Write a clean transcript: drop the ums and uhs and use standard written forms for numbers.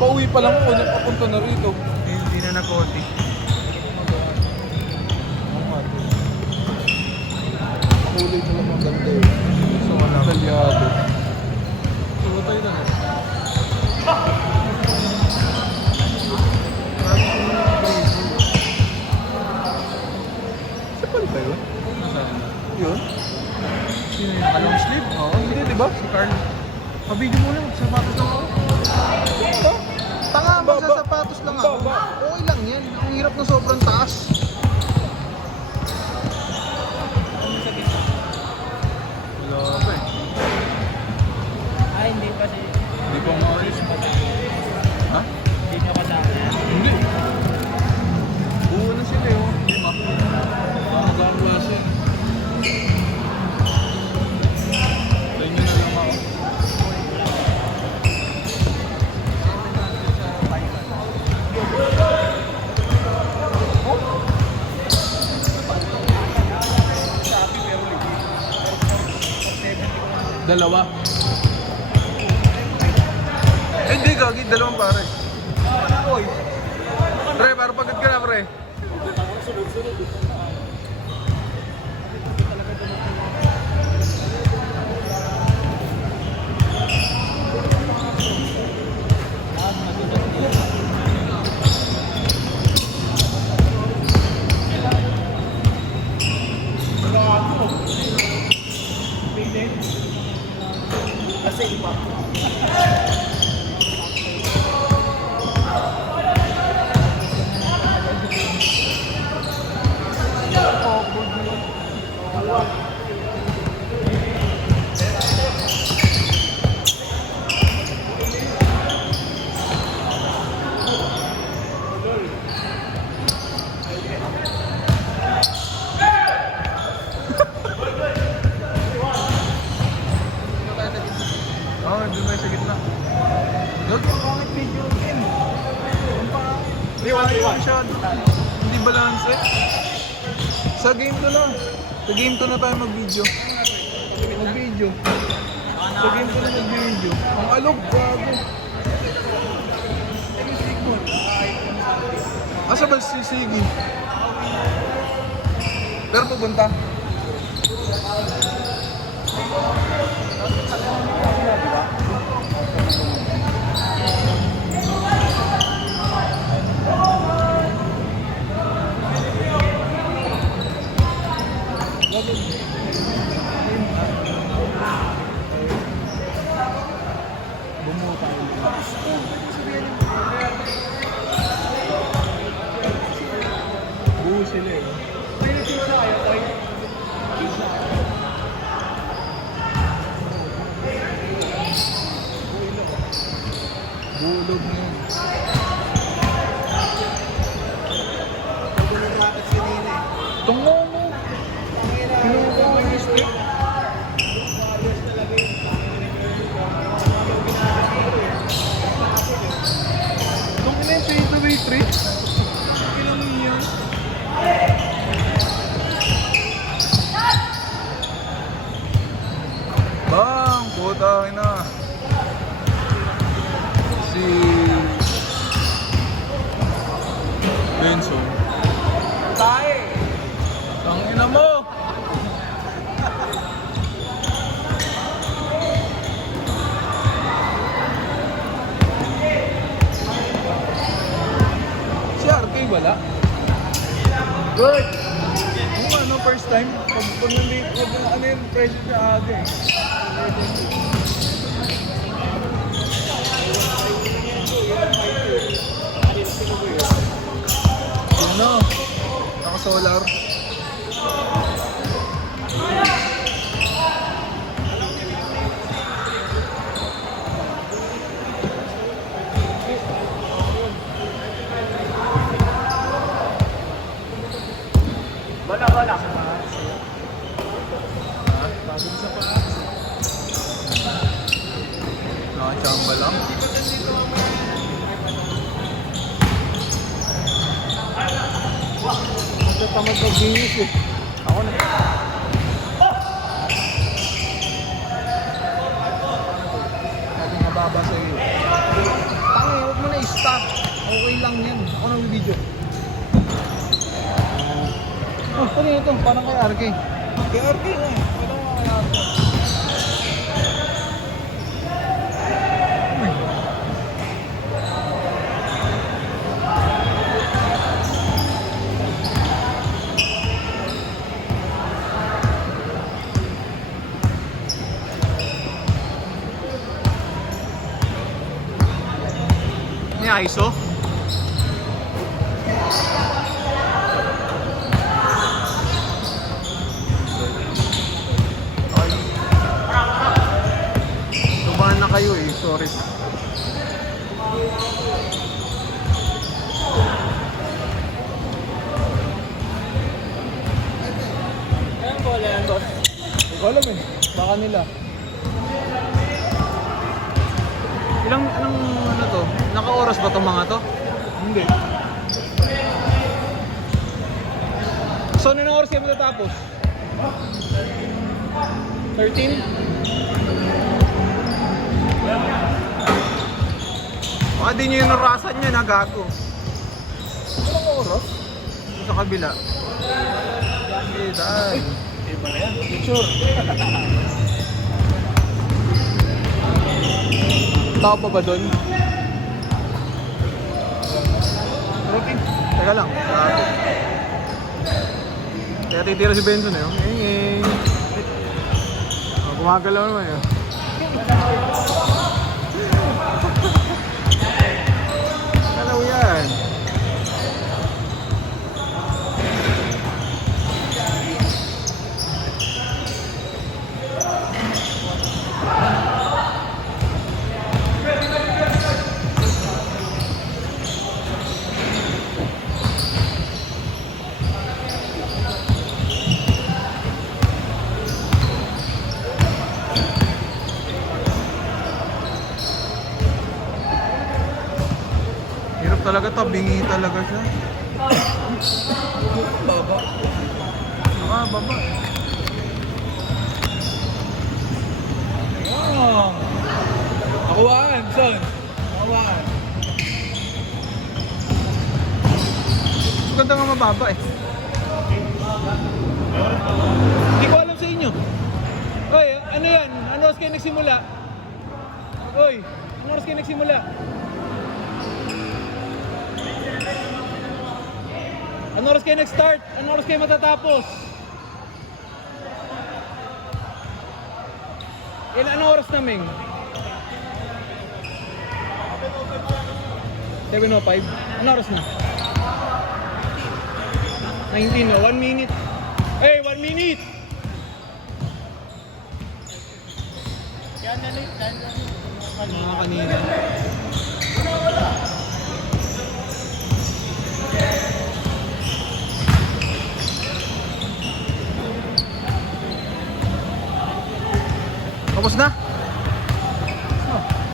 Pauwi pa lang ako, papunta na rito. Hindi na nag-OT. Kulay talaga ang ganda eh. So wala. Talyado. Tulo tayo na. Sapal ba yun? Nasaan? Yun? Sino yun? Long sleeve? Oo, hindi diba? Si Carl. Pabidyo mo lang. Sapatos lang ako. Diba? Tanga mo Baba. sa sapatos lang ako. Baba. Okay lang yan. Ang hirap na sobrang taas. Wala pa eh. Ay, hindi pa si... Hindi pa maalis. Ha? Hindi niya kasama. Hindi. Buo na sila yun. Hindi ma. Magkakawas yun. Tayo nyo na lang ako. Dalawa. Eh, hindi gagi, dalawang pare. Pre, parang pagod ka na, pre. Kasi iba. Oo, doon tayo sa gitna. Gagi, pangit video game. Iwan. Masyado. Hindi balance eh. Sa game to na. Sa game to na tayo mag-video. Mag-video. Sa game to na mag-video. Ang alog, gago. Asa ba si Sige? Pero pupunta. Bumuo tayo. Buo sila eh. Bulog na yun. Tungo mo. Kinuha ko yung stick. Itong ina yung fadeaway trick. Ilang iyan. Bang! Puta ina. Si Benson. Tae! Ang ina mo! Si RK wala? Good! Kung ano, first time, pag nandito, ano yung pressure niya aga eh. Ano? Naka-solar. Wala. Pagod sa paas. Nakachamba lang. Magtatamad mag-inis eh. Ako na. Sabi mababa sa iyo. Tangi, huwag mo na lang yan. Ako nag-video. Oh, kanina ito. Parang kay RK. Kaya RK nga eh. Wala nga kaya RK. May ISO? Tubahan na kayo eh, sorry. Anong bola yan, boss? Hindi ko alam eh. Baka nila. Anong ano to? Naka-oras ba itong mga to? Hindi. So, anong oras kayo matatapos? 13? Baka di nyo yung narasan nyo, nagago. Anong oras? Sa kabila. Eh, dahil. Iba na yan. Sure. Tao pa ba doon? Okay. Teka lang. Kaya titira si Benson eh. Ngeng. Oh, gumagalaw naman eh. Galaw yan. Hirap talaga to, bingi talaga siya. Baba. Baba eh. Oh. Nakuhaan, son. Nakuhaan. Maganda nga mababa eh. Hindi ko alam sa inyo. Oy, ano yan? Ano oras kayo nagsimula? Oy, ano oras kayo nagsimula? Ano oras kayo nag-start? Ano oras kayo matatapos? Ano oras namin? 7:05? Ano oras na? 19 na, 1 minute. Hey, 1 minute! Yan na rin. Mga kanina.